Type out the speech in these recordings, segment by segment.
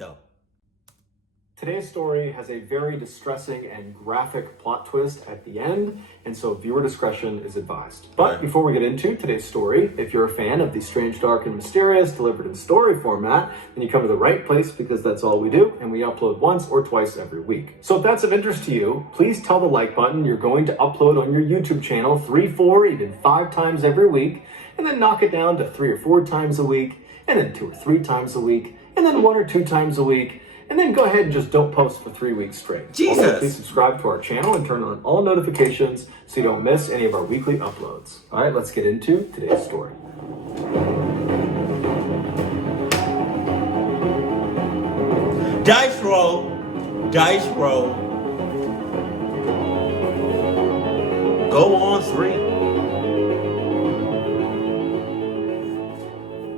Go. Today's story has a very distressing and graphic plot twist at the end, and so viewer discretion is advised. But before we get into today's story, if you're a fan of the strange, dark, and mysterious delivered in story format, then you come to the right place because that's all we do, and we upload once or twice every week. So if that's of interest to you, please tell the like button you're going to upload on your YouTube channel 3, 4, even 5 times every week, and then knock it down to 3 or 4 times a week, and then 2 or 3 times a week, and then 1 or 2 times a week, and then go ahead and just don't post for 3 weeks straight. Jesus! Also, please subscribe to our channel and turn on all notifications so you don't miss any of our weekly uploads. All right, let's get into today's story. Dice roll. Dice roll. Go on 3.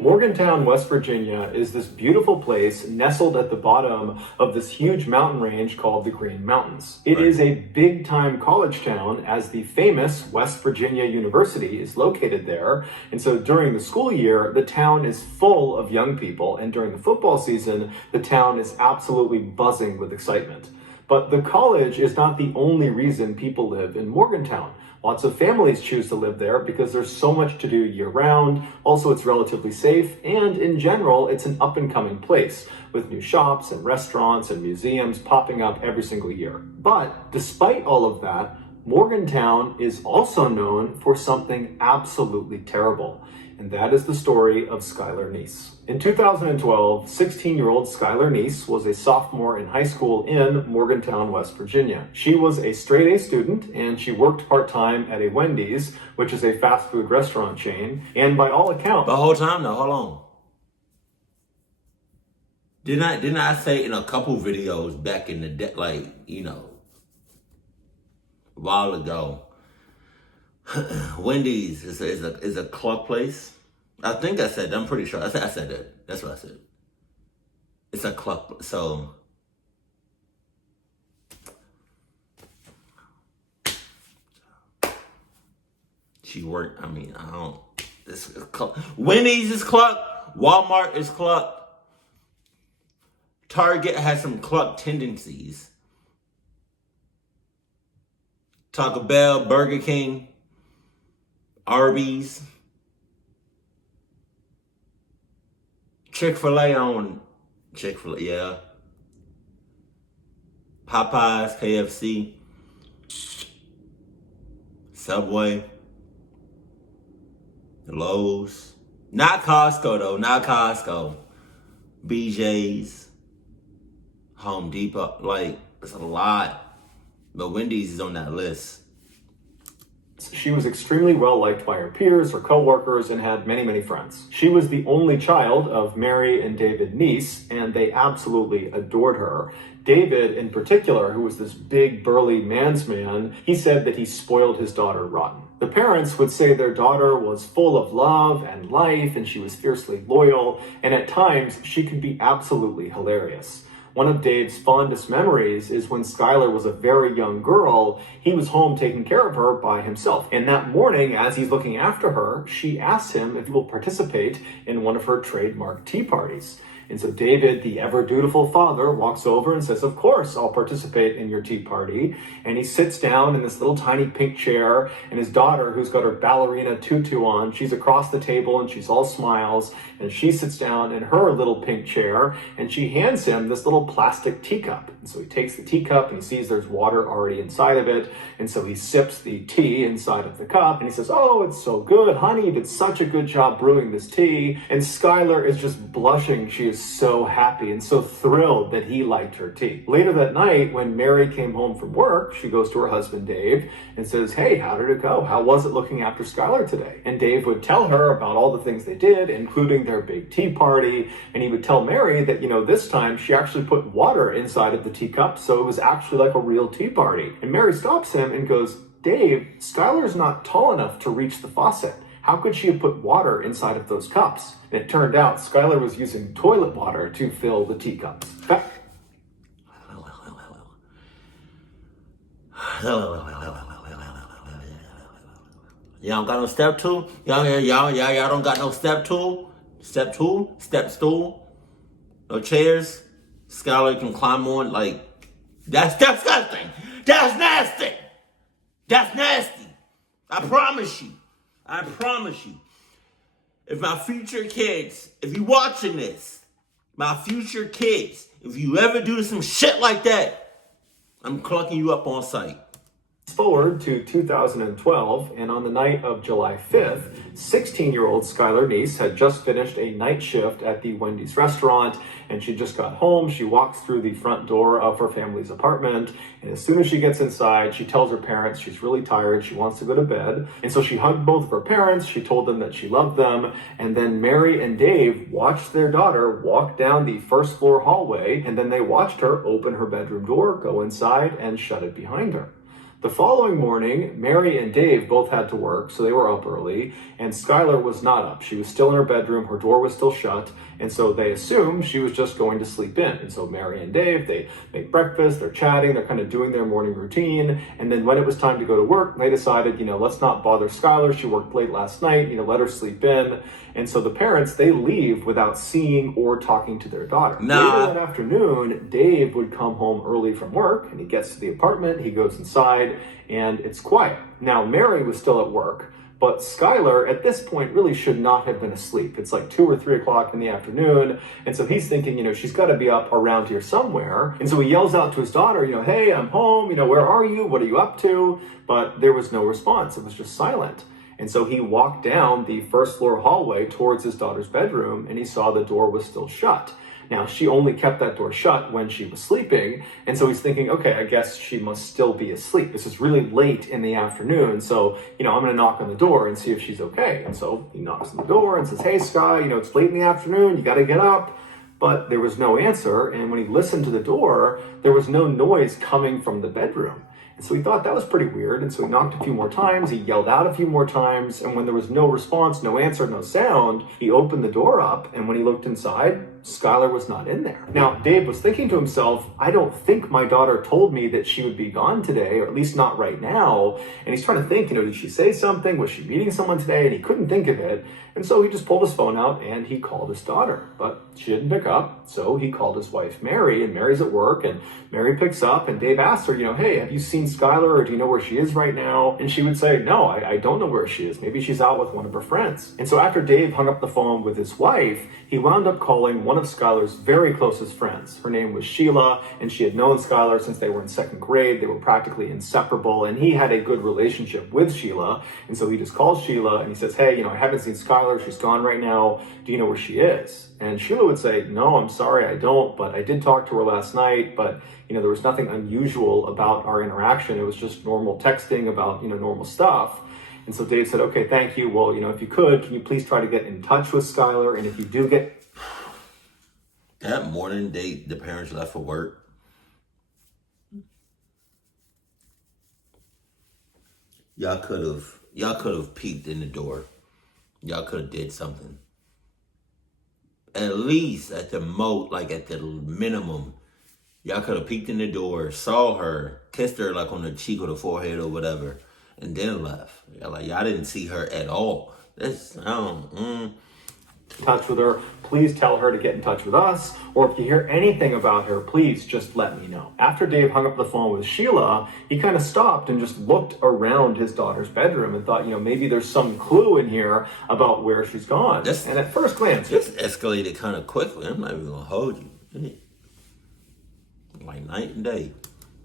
Morgantown, West Virginia is this beautiful place nestled at the bottom of this huge mountain range called the Green Mountains. It is a big-time college town, as the famous West Virginia University is located there. And so during the school year, the town is full of young people, and during the football season, the town is absolutely buzzing with excitement. But the college is not the only reason people live in Morgantown. Lots of families choose to live there because there's so much to do year-round. Also, it's relatively safe, and in general, it's an up-and-coming place with new shops and restaurants and museums popping up every single year. But despite all of that, Morgantown is also known for something absolutely terrible, and that is the story of Skylar Neese. In 2012, 16-year-old Skylar Neese was a sophomore in high school in Morgantown, West Virginia. She was a straight-A student, and she worked part-time at a Wendy's, which is a fast food restaurant chain, and by all accounts... The whole time, though, hold on. Didn't I say in a couple videos back in the day, like, a while ago, Wendy's is a club place? I think I said that. I'm pretty sure. I said that. That's what I said. It's a club. So she worked. This is club. Wendy's is club. Walmart is club. Target has some club tendencies. Taco Bell, Burger King, Arby's, Chick-fil-A, yeah. Popeyes, KFC, Subway, Lowe's. Not Costco, though. Not Costco. BJ's, Home Depot. Like, it's a lot. But Wendy's is on that list. She was extremely well liked by her peers, her co-workers, and had many, many friends. She was the only child of Mary and David Neese, and they absolutely adored her. David, in particular, who was this big, burly man's man, he said that he spoiled his daughter rotten. The parents would say their daughter was full of love and life, and she was fiercely loyal, and at times, she could be absolutely hilarious. One of Dave's fondest memories is when Skylar was a very young girl, he was home taking care of her by himself. And that morning, as he's looking after her, she asks him if he will participate in one of her trademark tea parties. And so David, the ever-dutiful father, walks over and says, "Of course, I'll participate in your tea party." And he sits down in this little tiny pink chair, and his daughter, who's got her ballerina tutu on, she's across the table and she's all smiles, and she sits down in her little pink chair, and she hands him this little plastic teacup. And so he takes the teacup and he sees there's water already inside of it, and so he sips the tea inside of the cup, and he says, "Oh, it's so good, honey, you did such a good job brewing this tea." And Skylar is just blushing. She is so happy and so thrilled that he liked her tea. Later that night, when Mary came home from work, she goes to her husband Dave and says, "Hey, how did it go? How was it looking after Skylar today?" And Dave would tell her about all the things they did, including their big tea party, and he would tell Mary that, this time she actually put water inside of the teacup, so it was actually like a real tea party. And Mary stops him and goes, "Dave, Skylar's not tall enough to reach the faucet. How could she have put water inside of those cups?" And it turned out Skylar was using toilet water to fill the teacups. Y'all don't got no step tool? Y'all don't got no step tool? Step stool? No chairs? Skylar can climb on. Like, that's disgusting. That's nasty. That's nasty. I promise you. I promise you. If my future kids, if you watching this, my future kids, if you ever do some shit like that, I'm clucking you up on sight. Forward to 2012, and on the night of July 5th, 16-year-old Skylar Neese had just finished a night shift at the Wendy's restaurant, and she just got home. She walks through the front door of her family's apartment, and as soon as she gets inside, she tells her parents she's really tired, she wants to go to bed, and so she hugged both of her parents, she told them that she loved them, and then Mary and Dave watched their daughter walk down the first floor hallway, and then they watched her open her bedroom door, go inside, and shut it behind her. The following morning, Mary and Dave both had to work, so they were up early, and Skylar was not up. She was still in her bedroom, her door was still shut, and so they assumed she was just going to sleep in. And so Mary and Dave, they make breakfast, they're chatting, they're kind of doing their morning routine, and then when it was time to go to work, they decided, let's not bother Skylar, she worked late last night, let her sleep in. And so the parents, they leave without seeing or talking to their daughter. Later that afternoon, Dave would come home early from work, and he gets to the apartment, he goes inside, and it's quiet. Now, Mary was still at work, but Skylar, at this point, really should not have been asleep. It's like 2 or 3 o'clock in the afternoon, and so he's thinking, she's got to be up around here somewhere. And so he yells out to his daughter, hey, I'm home, where are you? What are you up to? But there was no response. It was just silent. And so he walked down the first floor hallway towards his daughter's bedroom, and he saw the door was still shut. Now, she only kept that door shut when she was sleeping, and so he's thinking, okay, I guess she must still be asleep. This is really late in the afternoon, so, I'm going to knock on the door and see if she's okay. And so he knocks on the door and says, hey, Sky, it's late in the afternoon, you got to get up. But there was no answer, and when he listened to the door, there was no noise coming from the bedroom. And so he thought that was pretty weird, and so he knocked a few more times, he yelled out a few more times, and when there was no response, no answer, no sound, he opened the door up, and when he looked inside, Skylar was not in there. Now, Dave was thinking to himself, I don't think my daughter told me that she would be gone today, or at least not right now. And he's trying to think, did she say something? Was she meeting someone today? And he couldn't think of it. And so he just pulled his phone out and he called his daughter, but she didn't pick up. So he called his wife, Mary, and Mary's at work, and Mary picks up, and Dave asks her, hey, have you seen Skylar, or do you know where she is right now? And she would say, no, I don't know where she is. Maybe she's out with one of her friends. And so after Dave hung up the phone with his wife, he wound up calling one of Skylar's very closest friends. Her name was Sheila, and she had known Skylar since they were in second grade. They were practically inseparable, and he had a good relationship with Sheila. And so he just calls Sheila, and he says, hey, I haven't seen Skylar. She's gone right now. Do you know where she is? And Sheila would say, no, I'm sorry, I don't, but I did talk to her last night, but there was nothing unusual about our interaction. It was just normal texting about, normal stuff. And so Dave said, okay, thank you. Well, if you could, can you please try to get in touch with Skylar? And if you do get... That morning, the parents left for work. Y'all could have peeked in the door. Y'all could have did something. At least at the at the minimum, y'all could have peeked in the door, saw her, kissed her like on the cheek or the forehead or whatever, and then left. Y'all didn't see her at all. touch with her, please tell her to get in touch with us, or if you hear anything about her, please just let me know. After Dave hung up the phone with Sheila, he kind of stopped and just looked around his daughter's bedroom and thought, maybe there's some clue in here about where she's gone. And at first glance, this escalated kind of quickly. I'm not even gonna hold you. Like night and day.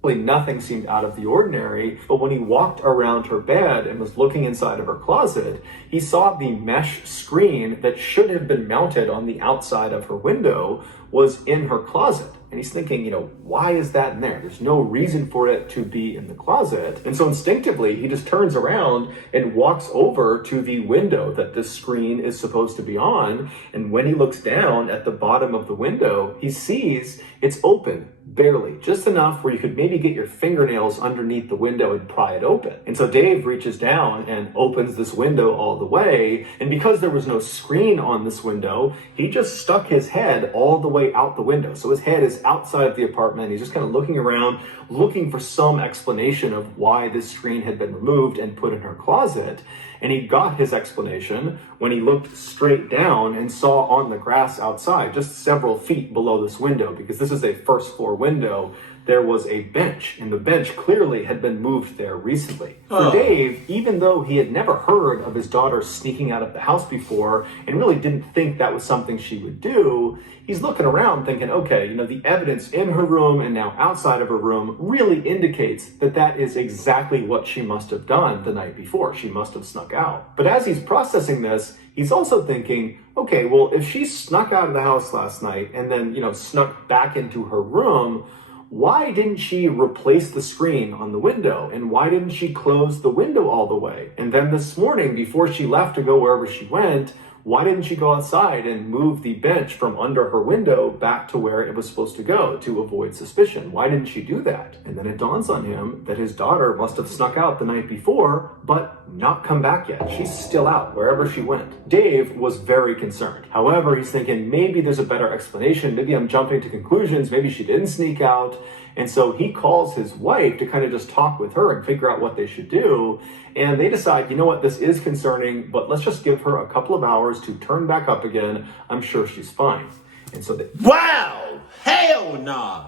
Nothing seemed out of the ordinary, but when he walked around her bed and was looking inside of her closet, he saw the mesh screen that should have been mounted on the outside of her window was in her closet. And he's thinking, why is that in there? There's no reason for it to be in the closet. And so instinctively, he just turns around and walks over to the window that this screen is supposed to be on. And when he looks down at the bottom of the window, he sees it's open, barely, just enough where you could maybe get your fingernails underneath the window and pry it open. And so Dave reaches down and opens this window all the way. And because there was no screen on this window, he just stuck his head all the way out the window. So his head is outside of the apartment. He's just kind of looking around, looking for some explanation of why this screen had been removed and put in her closet. And he got his explanation when he looked straight down and saw on the grass outside, just several feet below this window, because this is a first floor window, there was a bench, and the bench clearly had been moved there recently. For Dave, even though he had never heard of his daughter sneaking out of the house before and really didn't think that was something she would do, he's looking around thinking, okay, the evidence in her room and now outside of her room really indicates that that is exactly what she must have done the night before. She must have snuck out. But as he's processing this, he's also thinking, okay, well, if she snuck out of the house last night and then, snuck back into her room, why didn't she replace the screen on the window? And why didn't she close the window all the way? And then this morning, before she left to go wherever she went, why didn't she go outside and move the bench from under her window back to where it was supposed to go to avoid suspicion? Why didn't she do that? And then it dawns on him that his daughter must have snuck out the night before, but not come back yet. She's still out wherever she went. Dave was very concerned. However, he's thinking maybe there's a better explanation. Maybe I'm jumping to conclusions. Maybe she didn't sneak out. And so he calls his wife to kind of just talk with her and figure out what they should do. And they decide, you know what, this is concerning, but let's just give her a couple of hours to turn back up again. I'm sure she's fine. And so they... Wow! Hell nah!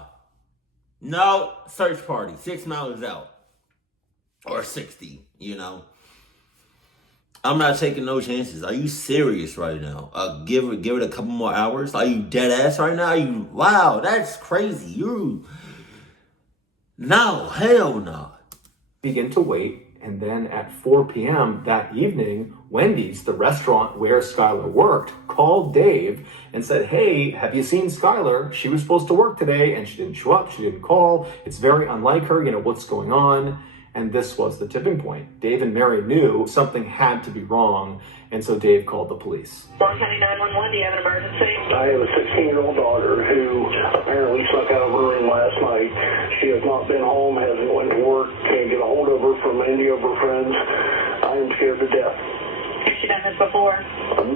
No, search party. 6 miles out. Or 60, I'm not taking no chances. Are you serious right now? Give it a couple more hours? Are you dead ass right now? Wow, that's crazy. No, hell no. Begin to wait. And then at 4 p.m. that evening, Wendy's, the restaurant where Skylar worked, called Dave and said, hey, have you seen Skylar? She was supposed to work today and she didn't show up. She didn't call. It's very unlike her. What's going on? And this was the tipping point. Dave and Mary knew something had to be wrong. And so Dave called the police. Long County 911, do you have an emergency? I have a 16-year-old daughter who apparently snuck out of her room last night. She has not been home, hasn't went to work, can't get a hold of her from any of her friends. I am scared to death. Has she done this before?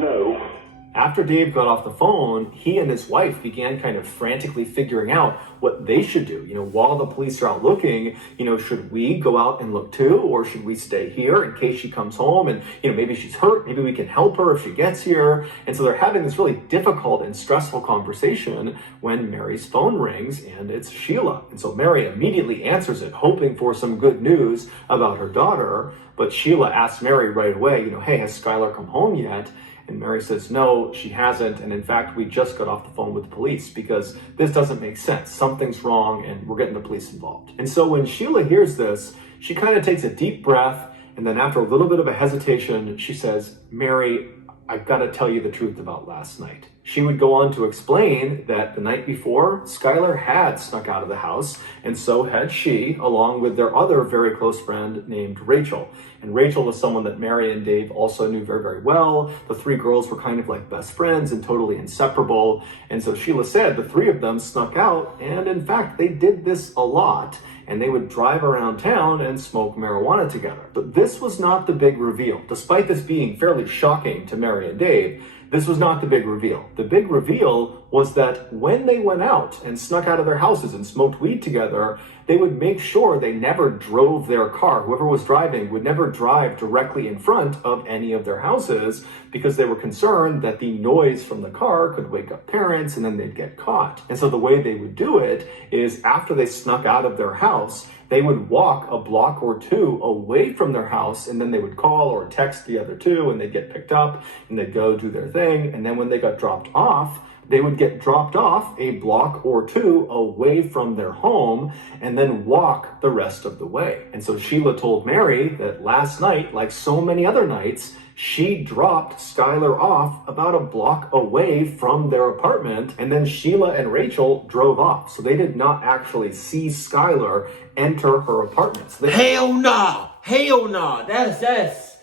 No. After Dave got off the phone, he and his wife began kind of frantically figuring out what they should do. While the police are out looking, should we go out and look too? Or should we stay here in case she comes home and, maybe she's hurt, maybe we can help her if she gets here. And so they're having this really difficult and stressful conversation when Mary's phone rings and it's Sheila. And so Mary immediately answers it, hoping for some good news about her daughter. But Sheila asks Mary right away, hey, has Skylar come home yet? And Mary says, no, she hasn't. And in fact, we just got off the phone with the police because this doesn't make sense. Something's wrong and we're getting the police involved. And so when Sheila hears this, she kind of takes a deep breath. And then after a little bit of a hesitation, she says, Mary, I've got to tell you the truth about last night. She would go on to explain that the night before, Skylar had snuck out of the house, and so had she, along with their other very close friend named Rachel. And Rachel was someone that Mary and Dave also knew very, very well. The three girls were kind of like best friends and totally inseparable. And so Sheila said the three of them snuck out, and in fact, they did this a lot. And they would drive around town and smoke marijuana together. But this was not the big reveal. Despite this being fairly shocking to Mary and Dave, this was not the big reveal. The big reveal was that when they went out and snuck out of their houses and smoked weed together, they would make sure they never drove their car. Whoever was driving would never drive directly in front of any of their houses because they were concerned that the noise from the car could wake up parents and then they'd get caught. And so the way they would do it is after they snuck out of their house, they would walk a block or two away from their house and then they would call or text the other two and they'd get picked up and they'd go do their thing. And then when they got dropped off, they would get dropped off a block or two away from their home and then walk the rest of the way. And so Sheila told Mary that last night, like so many other nights, she dropped Skylar off about a block away from their apartment, and then Sheila and Rachel drove off. So they did not actually see Skylar enter her apartment. So Hell no! Hell no! That's...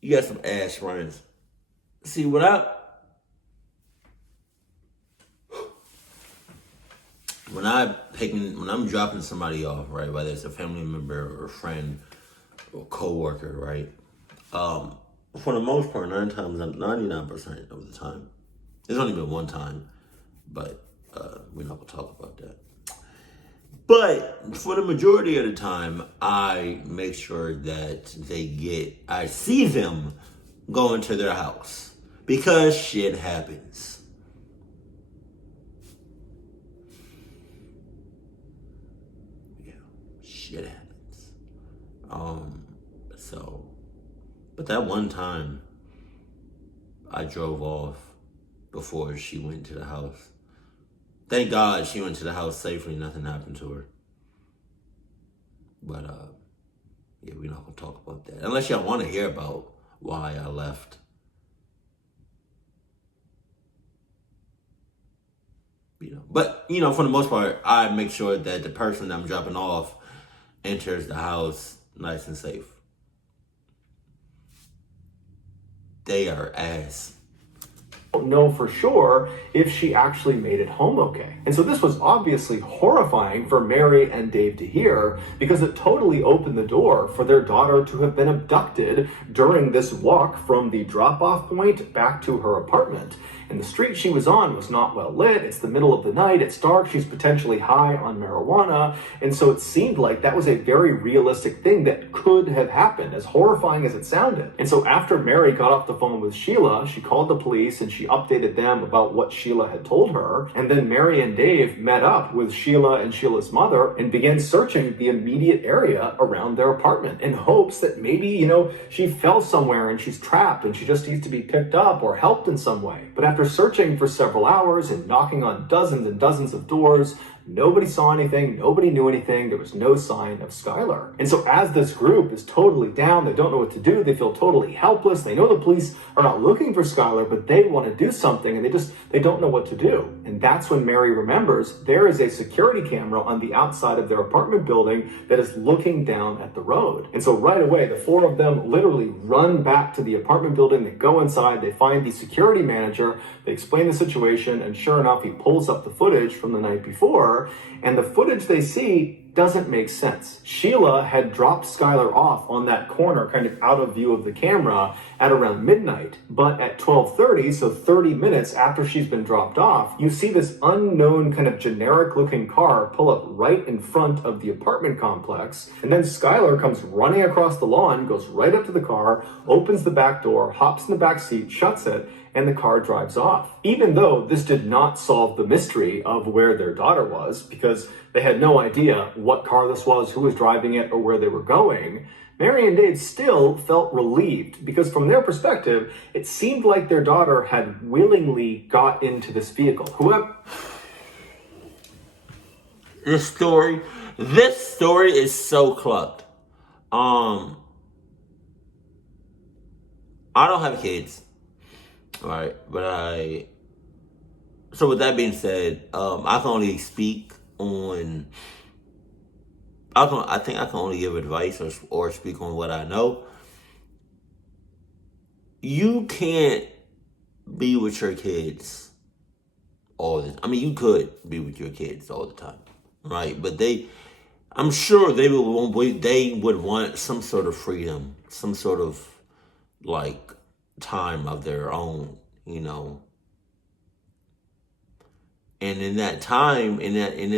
You got some ass friends. See, when I'm dropping somebody off, right, whether it's a family member or a friend or co-worker, right, for the most part, 99% of the time, there's only been one time, but we're not gonna talk about that. But for the majority of the time, I make sure that I see them go into their house. Because shit happens. Yeah, shit happens. But that one time, I drove off before she went to the house. Thank God she went to the house safely. Nothing happened to her. But, yeah, we're not going to talk about that. Unless y'all want to hear about why I left. But, for the most part, I make sure that the person that I'm dropping off enters the house nice and safe. They are ass. Don't know for sure if she actually made it home okay. And so this was obviously horrifying for Mary and Dave to hear, because it totally opened the door for their daughter to have been abducted during this walk from the drop-off point back to her apartment. And the street she was on was not well lit. It's the middle of the night. It's dark. She's potentially high on marijuana. And so it seemed like that was a very realistic thing that could have happened, as horrifying as it sounded. And so after Mary got off the phone with Sheila, she called the police and she updated them about what Sheila had told her. And then Mary and Dave met up with Sheila and Sheila's mother and began searching the immediate area around their apartment in hopes that maybe, she fell somewhere and she's trapped and she just needs to be picked up or helped in some way. But after searching for several hours and knocking on dozens and dozens of doors, nobody saw anything, nobody knew anything, there was no sign of Skylar. And so as this group is totally down, they don't know what to do, they feel totally helpless, they know the police are not looking for Skylar, but they want to do something and they don't know what to do. And that's when Mary remembers there is a security camera on the outside of their apartment building that is looking down at the road. And so right away, the four of them literally run back to the apartment building, they go inside, they find the security manager, they explain the situation, and sure enough, he pulls up the footage from the night before, and the footage they see doesn't make sense. Sheila had dropped Skylar off on that corner, kind of out of view of the camera, at around midnight. But at 12:30, so 30 minutes after she's been dropped off, you see this unknown kind of generic looking car pull up right in front of the apartment complex. And then Skylar comes running across the lawn, goes right up to the car, opens the back door, hops in the back seat, shuts it, and the car drives off. Even though this did not solve the mystery of where their daughter was, because they had no idea what car this was, who was driving it, or where they were going, Mary and Dave still felt relieved, because from their perspective, it seemed like their daughter had willingly got into this vehicle. This story is so clucked. I don't have kids. Right, but so with that being said, I can only speak on, I think I can only give advice or speak on what I know. You can't be with your kids all the time. I mean, you could be with your kids all the time, right? But I'm sure they would want some sort of freedom, some sort of time of their own, and in that time, I don't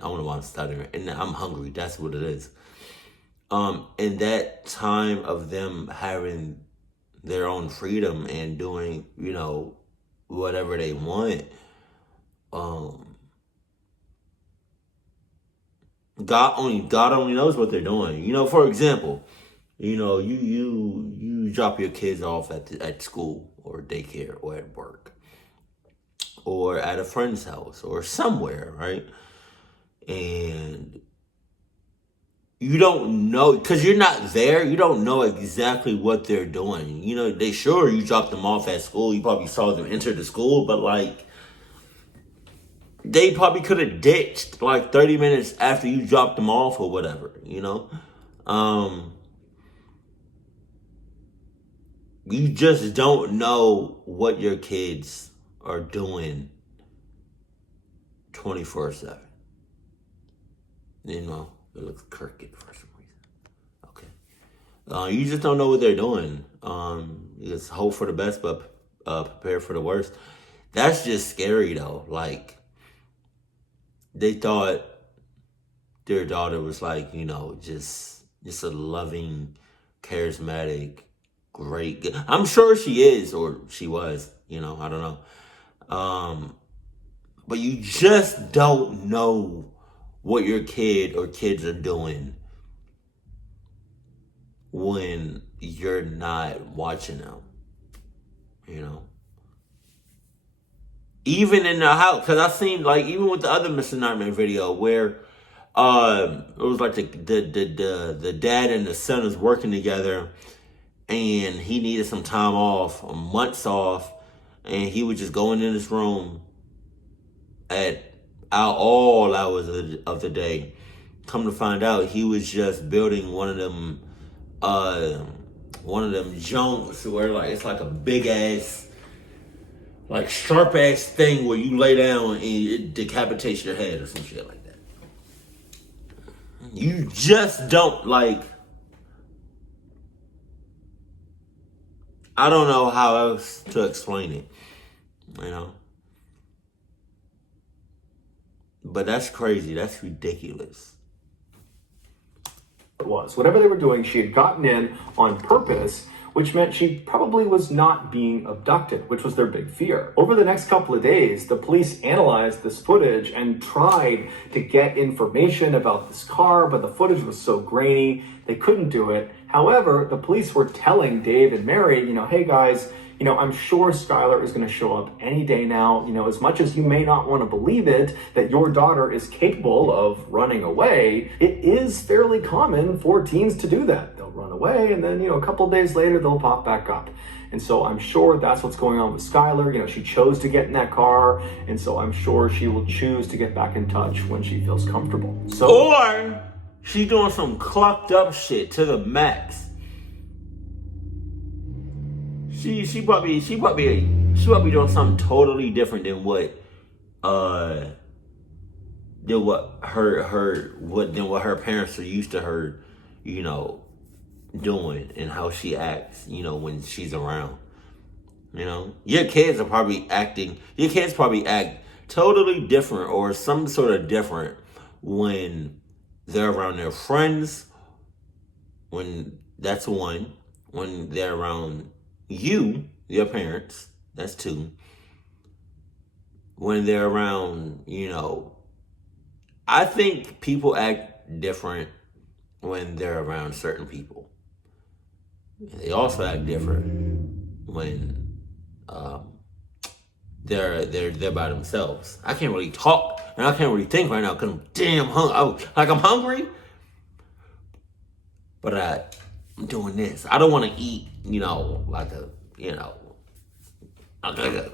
know why I'm stuttering, and I'm hungry, that's what it is. In that time of them having their own freedom and doing, whatever they want, God only knows what they're doing. For example, you drop your kids off at school or daycare or at work or at a friend's house or somewhere, right? And you don't know, because you're not there, you don't know exactly what they're doing. You dropped them off at school, you probably saw them enter the school, but they probably could have ditched 30 minutes after you dropped them off or whatever, You just don't know what your kids are doing 24/7. It looks crooked for some reason. Okay. You just don't know what they're doing. Just hope for the best, but prepare for the worst. That's just scary, though. They thought their daughter was like, just a loving, charismatic, great. I'm sure she is, or she was, I don't know. But you just don't know what your kid or kids are doing when you're not watching them, Even in the house, because I seen, like, even with the other Mr. Nightmare video where it was like the dad and the son is working together, and he needed some time off, months off, and he was just going in his room at all hours of the day. Come to find out, he was just building one of them joints where, like, it's like a big ass, like, sharp ass thing where you lay down and it decapitates your head or some shit like that. You just don't, like, I don't know how else to explain it, But that's crazy. That's ridiculous. It was. Whatever they were doing, she had gotten in on purpose, which meant she probably was not being abducted, which was their big fear. Over the next couple of days, the police analyzed this footage and tried to get information about this car, but the footage was so grainy, they couldn't do it. However, the police were telling Dave and Mary, hey guys, I'm sure Skylar is going to show up any day now. As much as you may not want to believe it, that your daughter is capable of running away, it is fairly common for teens to do that. They'll run away, and then, a couple days later, they'll pop back up. And so I'm sure that's what's going on with Skylar. She chose to get in that car, and so I'm sure she will choose to get back in touch when she feels comfortable. Or she's doing some clucked up shit to the max. She probably doing something totally different than what her parents are used to her, doing, and how she acts, when she's around. Your kids probably act totally different or some sort of different when they're around their friends, when they're around you, your parents, that's 2. When they're around, I think people act different when they're around certain people. They also act different when they're by themselves. I can't really talk and I can't really think right now because I'm damn hungry. I'm hungry, but I'm doing this. I don't want to eat, A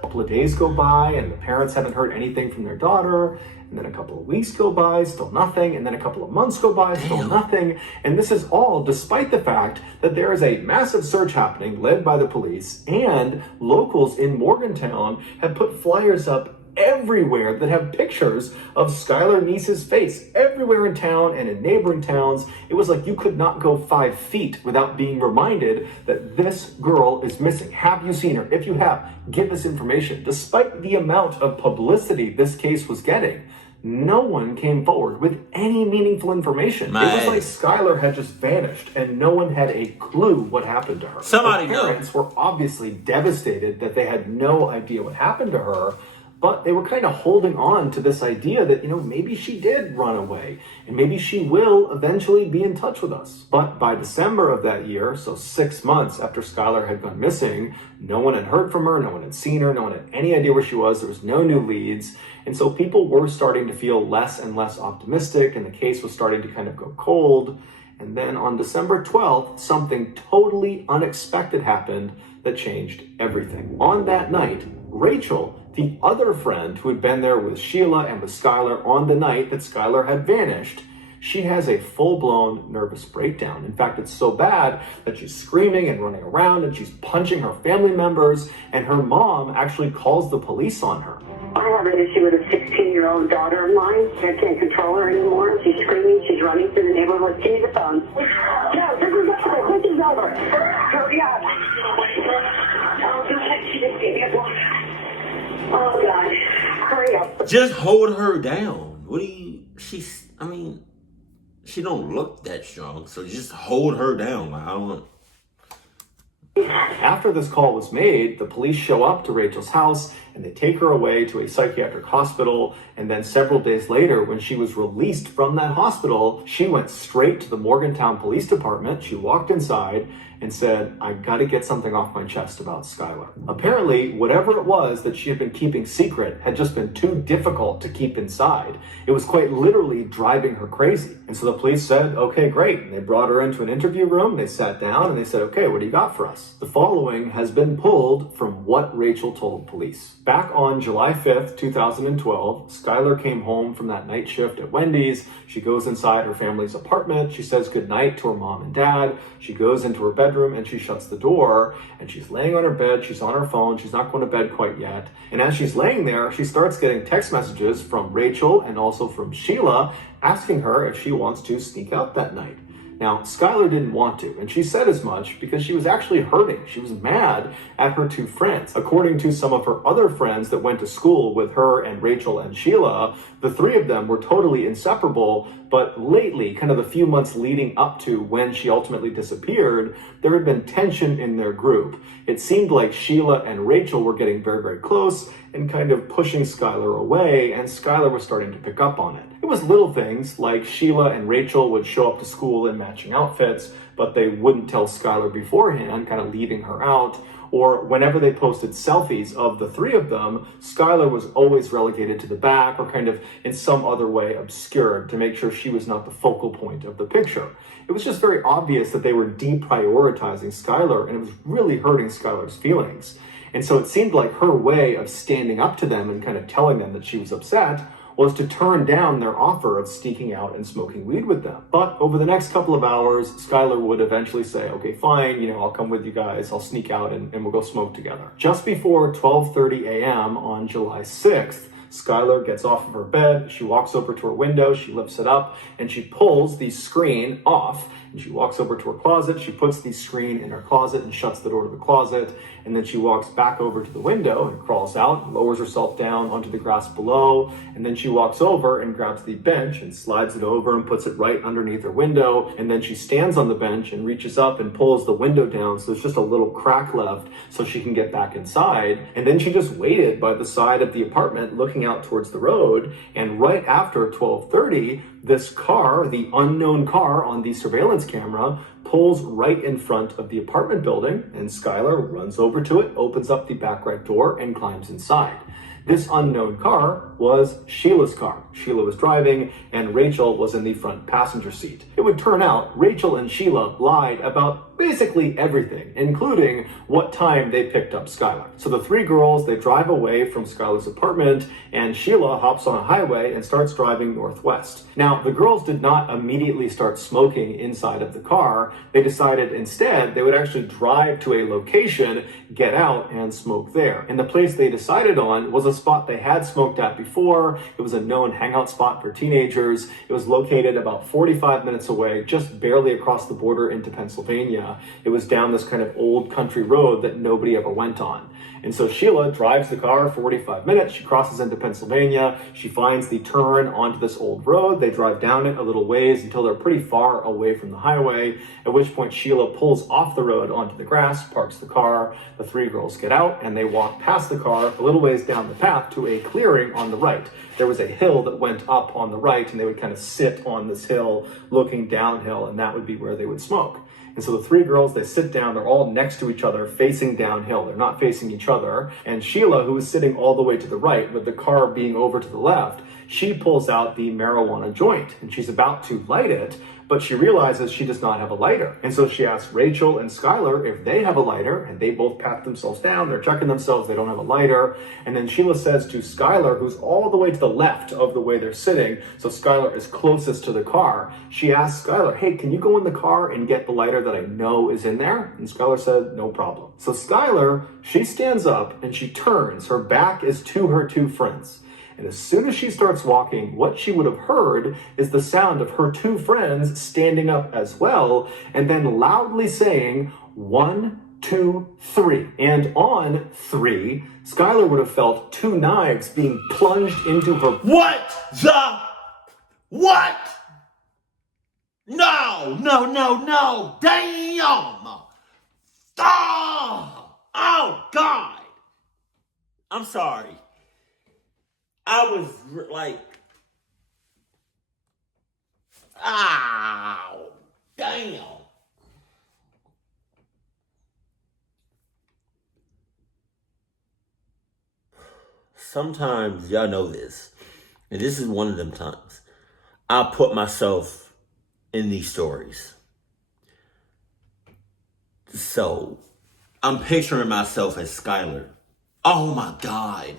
couple of days go by and the parents haven't heard anything from their daughter, and then a couple of weeks go by, still nothing, and then a couple of months go by, still nothing. And this is all despite the fact that there is a massive search happening led by the police, and locals in Morgantown have put flyers up everywhere that have pictures of Skylar Neese's face everywhere in town and in neighboring towns. It was like you could not go 5 feet without being reminded that this girl is missing. Have you seen her? If you have, give us information. Despite the amount of publicity this case was getting, no one came forward with any meaningful information. It was like Skylar had just vanished and no one had a clue what happened to her. Her parents were obviously devastated that they had no idea what happened to her, but they were kind of holding on to this idea that, maybe she did run away and maybe she will eventually be in touch with us. But by December of that year, so 6 months after Skylar had gone missing, no one had heard from her, no one had seen her, no one had any idea where she was, there was no new leads. And so people were starting to feel less and less optimistic, and the case was starting to kind of go cold. And then on December 12th, something totally unexpected happened that changed everything. On that night, Rachel, the other friend who had been there with Sheila and with Skylar on the night that Skylar had vanished, she has a full-blown nervous breakdown. In fact, it's so bad that she's screaming and running around and she's punching her family members, and her mom actually calls the police on her. I have an issue with a 16-year-old daughter of mine. I can't control her anymore. She's screaming. She's running through the neighborhood. Give me the phone. No, this is over. This is over. Hurry up. She just gave me a block. Oh, God. Hurry up. Just hold her down. I mean, she don't look that strong, so just hold her down. Like, I don't know. After this call was made, the police show up to Rachel's house and they take her away to a psychiatric hospital. And then several days later, when she was released from that hospital, she went straight to the Morgantown Police Department. She walked inside and said, I gotta get something off my chest about Skylar. Apparently, whatever it was that she had been keeping secret had just been too difficult to keep inside. It was quite literally driving her crazy. And so the police said, okay, great. And they brought her into an interview room, they sat down and they said, okay, what do you got for us? The following has been pulled from what Rachel told police. Back on July 5th, 2012, Skylar came home from that night shift at Wendy's. She goes inside her family's apartment. She says goodnight to her mom and dad. She goes into her bedroom and she shuts the door, and she's laying on her bed. She's on her phone. She's not going to bed quite yet. And as she's laying there, she starts getting text messages from Rachel and also from Sheila asking her if she wants to sneak out that night. Now, Skylar didn't want to, and she said as much because she was actually hurting. She was mad at her two friends. According to some of her other friends that went to school with her and Rachel and Sheila, the three of them were totally inseparable, but lately, kind of the few months leading up to when she ultimately disappeared, there had been tension in their group. It seemed like Sheila and Rachel were getting very, very close and kind of pushing Skylar away, and Skylar was starting to pick up on it. It was little things like Sheila and Rachel would show up to school in matching outfits, but they wouldn't tell Skylar beforehand, kind of leaving her out. Or whenever they posted selfies of the three of them, Skylar was always relegated to the back or kind of in some other way obscured to make sure she was not the focal point of the picture. It was just very obvious that they were deprioritizing Skylar, and it was really hurting Skylar's feelings. And so it seemed like her way of standing up to them and kind of telling them that she was upset was to turn down their offer of sneaking out and smoking weed with them. But over the next couple of hours, Skylar would eventually say, okay, fine, I'll come with you guys, I'll sneak out and we'll go smoke together. Just before 12:30 a.m. on July 6th, Skylar gets off of her bed, she walks over to her window, she lifts it up, and she pulls the screen off, and she walks over to her closet, she puts the screen in her closet and shuts the door to the closet, and then she walks back over to the window and crawls out, lowers herself down onto the grass below, and then she walks over and grabs the bench and slides it over and puts it right underneath her window, and then she stands on the bench and reaches up and pulls the window down so there's just a little crack left so she can get back inside, and then she just waited by the side of the apartment looking out towards the road, and right after 12:30, this car, the unknown car on the surveillance camera, pulls right in front of the apartment building, and Skylar runs over to it, opens up the back right door, and climbs inside. This unknown car was Sheila's car. Sheila was driving, and Rachel was in the front passenger seat. It would turn out Rachel and Sheila lied about basically everything, including what time they picked up Skylar. So the three girls, they drive away from Skylar's apartment, and Sheila hops on a highway and starts driving northwest. Now, the girls did not immediately start smoking inside of the car. They decided instead they would actually drive to a location, get out, and smoke there. And the place they decided on was a spot they had smoked at before. It was a known hangout spot for teenagers. It was located about 45 minutes away, just barely across the border into Pennsylvania. It was down this kind of old country road that nobody ever went on. And so Sheila drives the car 45 minutes. She crosses into Pennsylvania. She finds the turn onto this old road. They drive down it a little ways until they're pretty far away from the highway, at which point Sheila pulls off the road onto the grass, parks the car. The three girls get out and they walk past the car a little ways down the path to a clearing on the right. There was a hill that went up on the right, and they would kind of sit on this hill looking downhill, and that would be where they would smoke. And so the three girls, they sit down, they're all next to each other, facing downhill. They're not facing each other. And Sheila, who is sitting all the way to the right, with the car being over to the left, she pulls out the marijuana joint, and she's about to light it, but she realizes she does not have a lighter. And so she asks Rachel and Skylar if they have a lighter, and they both pat themselves down. They're checking themselves, they don't have a lighter. And then Sheila says to Skylar, who's all the way to the left of the way they're sitting, so Skylar is closest to the car, she asks Skylar, hey, can you go in the car and get the lighter that I know is in there? And Skylar said, no problem. So Skylar, she stands up and she turns. Her back is to her two friends. And as soon as she starts walking, what she would have heard is the sound of her two friends standing up as well, and then loudly saying, 1, 2, 3. And on 3, Skylar would have felt two knives being plunged into her. What the What? No. Damn. Oh, God. I'm sorry. I was like, ow, damn. Sometimes, y'all know this, and this is one of them times, I put myself in these stories. So, I'm picturing myself as Skylar. Oh my God.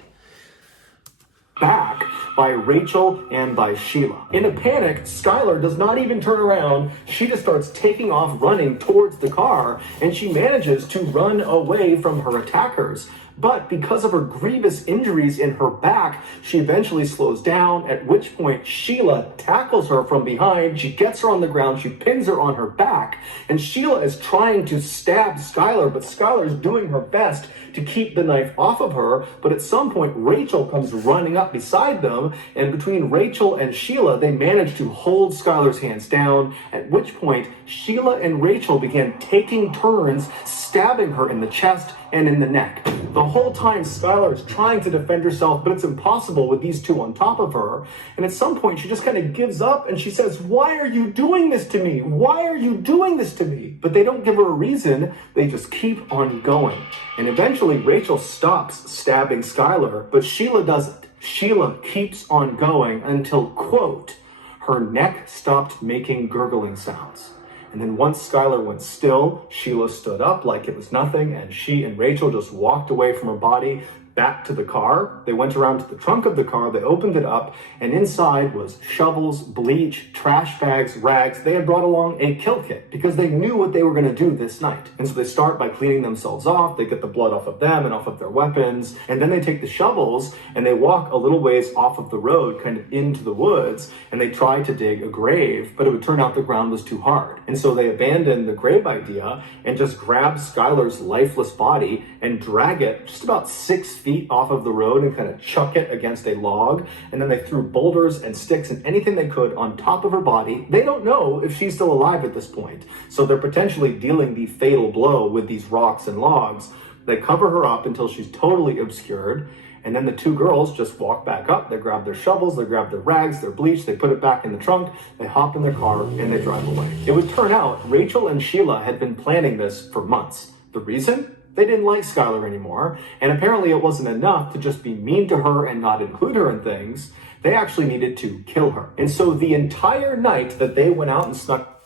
Back by Rachel and by Sheila. In a panic, Skylar does not even turn around. She just starts taking off running towards the car, and she manages to run away from her attackers. But because of her grievous injuries in her back, she eventually slows down, at which point Sheila tackles her from behind. She gets her on the ground, she pins her on her back, and Sheila is trying to stab Skylar, but Skylar is doing her best to keep the knife off of her. But at some point, Rachel comes running up beside them, and between Rachel and Sheila, they manage to hold Skylar's hands down, at which point Sheila and Rachel began taking turns stabbing her in the chest and in the neck. The whole time, Skylar is trying to defend herself, but it's impossible with these two on top of her. And at some point, she just kind of gives up and she says, "Why are you doing this to me? Why are you doing this to me?" But they don't give her a reason. They just keep on going. And eventually, Rachel stops stabbing Skylar, but Sheila doesn't. Sheila keeps on going until, quote, her neck stopped making gurgling sounds. And then once Skylar went still, Sheila stood up like it was nothing, and she and Rachel just walked away from her body back to the car. They went around to the trunk of the car, they opened it up, and inside was shovels, bleach, trash bags, rags. They had brought along a kill kit because they knew what they were going to do this night. And so they start by cleaning themselves off. They get the blood off of them and off of their weapons, and then they take the shovels and they walk a little ways off of the road, kind of into the woods, and they try to dig a grave, but it would turn out the ground was too hard. And so they abandon the grave idea and just grab Skylar's lifeless body and drag it just about 6 feet off of the road and kind of chuck it against a log. And then they threw boulders and sticks and anything they could on top of her body. They don't know if she's still alive at this point, so they're potentially dealing the fatal blow with these rocks and logs. They cover her up until she's totally obscured, and then the two girls just walk back up. They grab their shovels, they grab their rags, their bleach, they put it back in the trunk, they hop in their car, and they drive away. It would turn out Rachel and Sheila had been planning this for months. The reason? They didn't like Skylar anymore, and apparently it wasn't enough to just be mean to her and not include her in things. They actually needed to kill her. And so the entire night that they went out and snuck...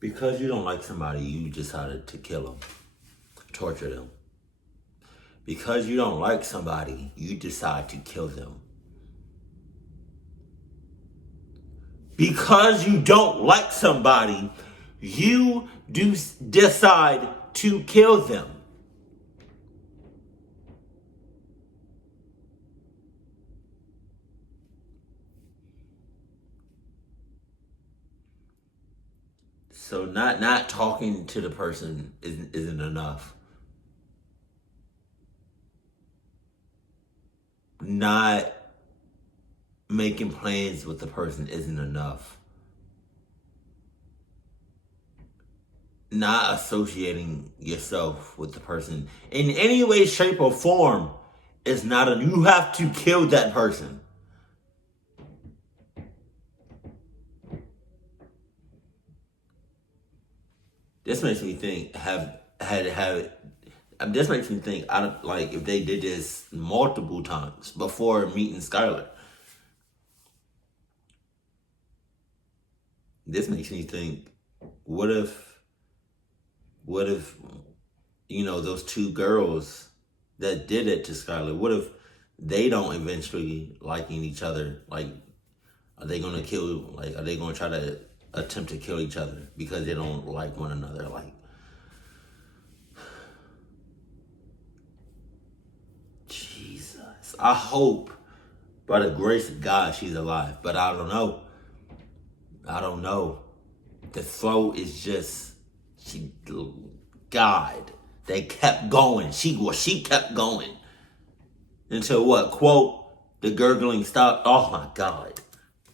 Because you don't like somebody, you decided to kill them, torture them. Because you don't like somebody, you decide to kill them. Because you don't like somebody, you decide to kill them. So not talking to the person isn't enough. Not making plans with the person isn't enough. Not associating yourself with the person in any way, shape, or form is not enough. You have to kill that person. This makes me think this makes me think like if they did this multiple times before meeting Skylar. This makes me think, what if those two girls that did it to Skylar, what if they don't eventually liking each other? Like, are they gonna try to attempt to kill each other because they don't like one another? Like, Jesus. I hope by the grace of God she's alive, but I don't know. The throat is just, God, they kept going. She kept going until what? Quote, the gurgling stopped. Oh my God.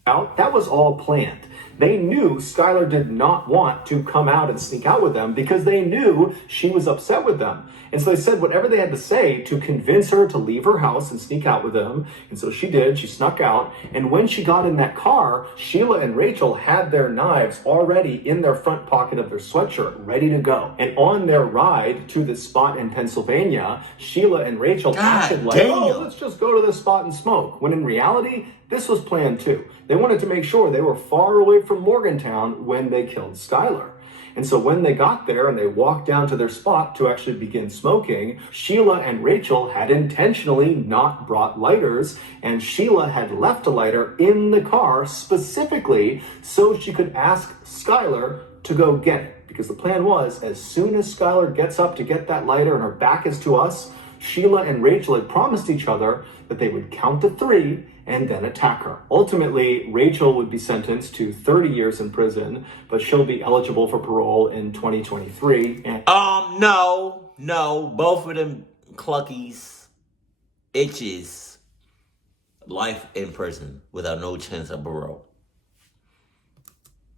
Out. That was all planned. They knew Skylar did not want to come out and sneak out with them because they knew she was upset with them. And so they said whatever they had to say to convince her to leave her house and sneak out with them. And so she did. She snuck out. And when she got in that car, Sheila and Rachel had their knives already in their front pocket of their sweatshirt, ready to go. And on their ride to the spot in Pennsylvania, Sheila and Rachel acted like, oh, let's just go to this spot and smoke. When in reality, this was planned too. They wanted to make sure they were far away from Morgantown when they killed Skylar. And so when they got there and they walked down to their spot to actually begin smoking, Sheila and Rachel had intentionally not brought lighters, and Sheila had left a lighter in the car specifically so she could ask Skylar to go get it. Because the plan was, as soon as Skylar gets up to get that lighter and her back is to us, Sheila and Rachel had promised each other that they would count to 3 and then attack her. Ultimately, Rachel would be sentenced to 30 years in prison, but she'll be eligible for parole in 2023. And no, both of them cluckies, itches, life in prison without no chance of parole.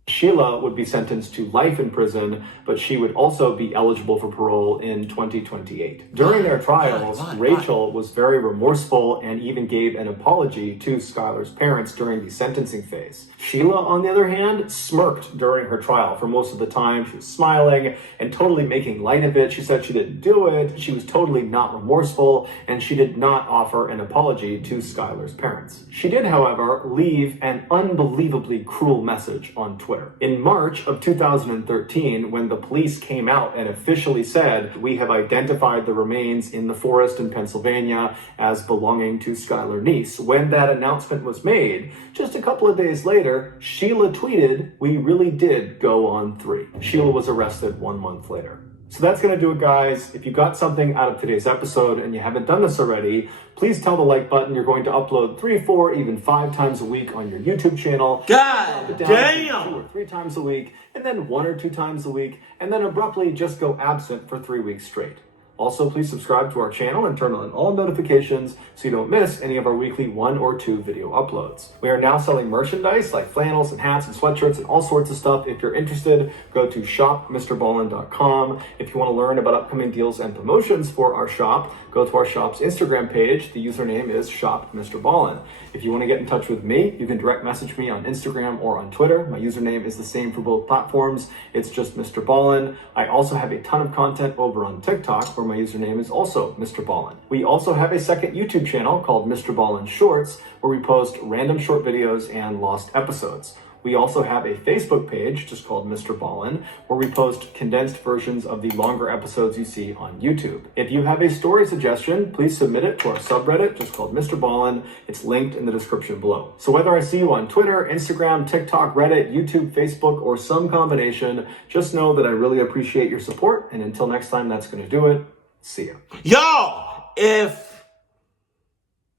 Sheila would be sentenced to life in prison, but she would also be eligible for parole in 2028. During their trials, Rachel was very remorseful and even gave an apology to Skylar's parents during the sentencing phase. Sheila, on the other hand, smirked during her trial. For most of the time, she was smiling and totally making light of it. She said she didn't do it. She was totally not remorseful, and she did not offer an apology to Skylar's parents. She did, however, leave an unbelievably cruel message on Twitter. In March of 2013, when the police came out and officially said, we have identified the remains in the forest in Pennsylvania as belonging to Skylar Neese, when that announcement was made, just a couple of days later, Sheila tweeted, we really did go on 3. Sheila was arrested 1 month later. So that's going to do it, guys. If you got something out of today's episode and you haven't done this already, please tell the like button. You're going to upload 3, 4, even 5 times a week on your YouTube channel. God damn! 2 or 3 times a week, and then 1 or 2 times a week, and then abruptly just go absent for 3 weeks straight. Also, please subscribe to our channel and turn on all notifications so you don't miss any of our weekly 1 or 2 video uploads. We are now selling merchandise like flannels and hats and sweatshirts and all sorts of stuff. If you're interested, go to shopmrballen.com. If you want to learn about upcoming deals and promotions for our shop, go to our shop's Instagram page. The username is shopmrballen. If you want to get in touch with me, you can direct message me on Instagram or on Twitter. My username is the same for both platforms. It's just MrBallen. I also have a ton of content over on TikTok where my username is also MrBallen. We also have a second YouTube channel called MrBallen Shorts where we post random short videos and lost episodes. We also have a Facebook page just called MrBallen where we post condensed versions of the longer episodes you see on YouTube. If you have a story suggestion, please submit it to our subreddit just called MrBallen. It's linked in the description below. So whether I see you on Twitter, Instagram, TikTok, Reddit, YouTube, Facebook, or some combination, just know that I really appreciate your support. And until next time, that's going to do it. See ya. Yo, if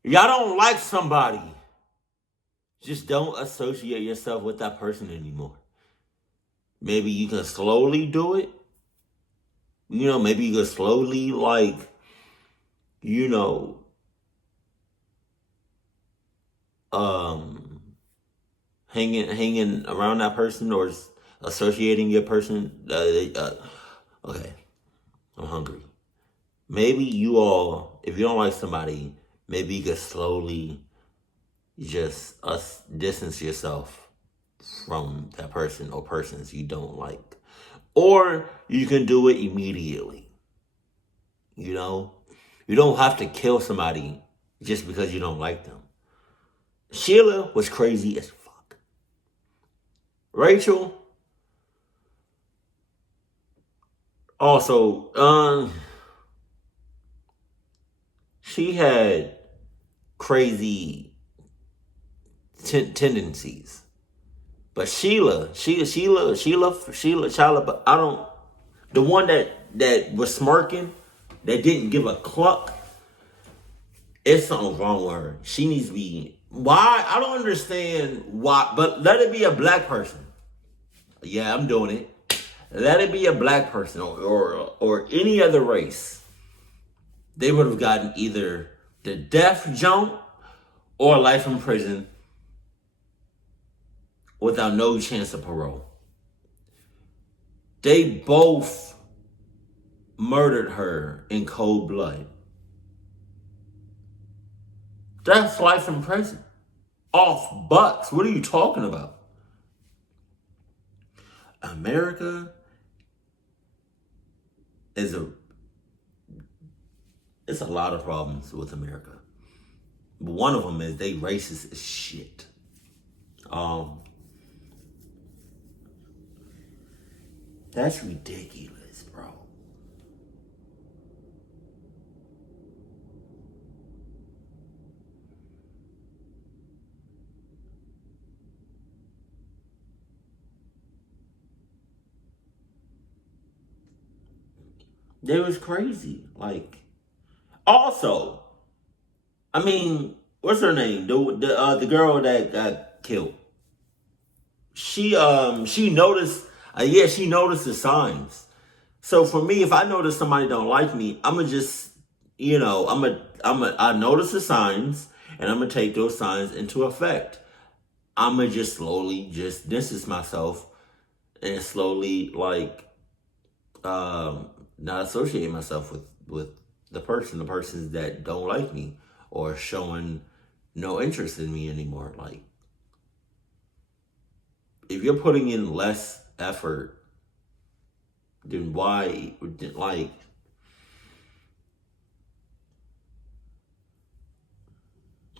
y'all don't like somebody, just don't associate yourself with that person anymore. Maybe you can slowly do it. You know, maybe you can slowly, like, you know, hanging around that person or associating your person. Okay, I'm hungry. Maybe you all, if you don't like somebody, maybe you can slowly just distance yourself from that person or persons you don't like. Or you can do it immediately. You know? You don't have to kill somebody just because you don't like them. Sheila was crazy as fuck. Rachel also, she had crazy tendencies, but Sheila, but I don't. The one that was smirking, that didn't give a cluck. It's something wrong with her. She needs to be. Why? I don't understand why. But let it be a black person. Yeah, I'm doing it. let it be a black person or any other race, they would have gotten either the death jump or life in prison without no chance of parole. They both murdered her in cold blood. That's life in prison. Off bucks. What are you talking about? America is it's a lot of problems with America. But one of them is they racist as shit. That's ridiculous, bro. It was crazy. Like, also, I mean, what's her name? The girl that got killed. She noticed. She noticed the signs. So for me, if I notice somebody don't like me, I'ma just, I notice the signs and I'm gonna take those signs into effect. I'ma just slowly just distance myself and slowly not associate myself with the persons that don't like me or showing no interest in me anymore. Like, if you're putting in less effort, then why, like,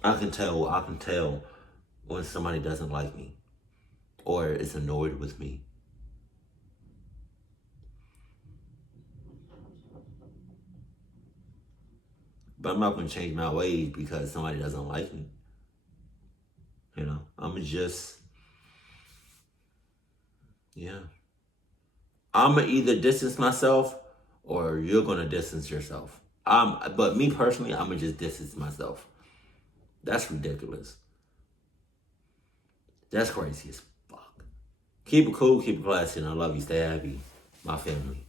I can tell when somebody doesn't like me or is annoyed with me. But I'm not going to change my ways because somebody doesn't like me. I'm just, I'm going to either distance myself or you're going to distance yourself. But me personally, I'm going to just distance myself. That's ridiculous. That's crazy as fuck. Keep it cool, keep it classy, and I love you. Stay happy. My family.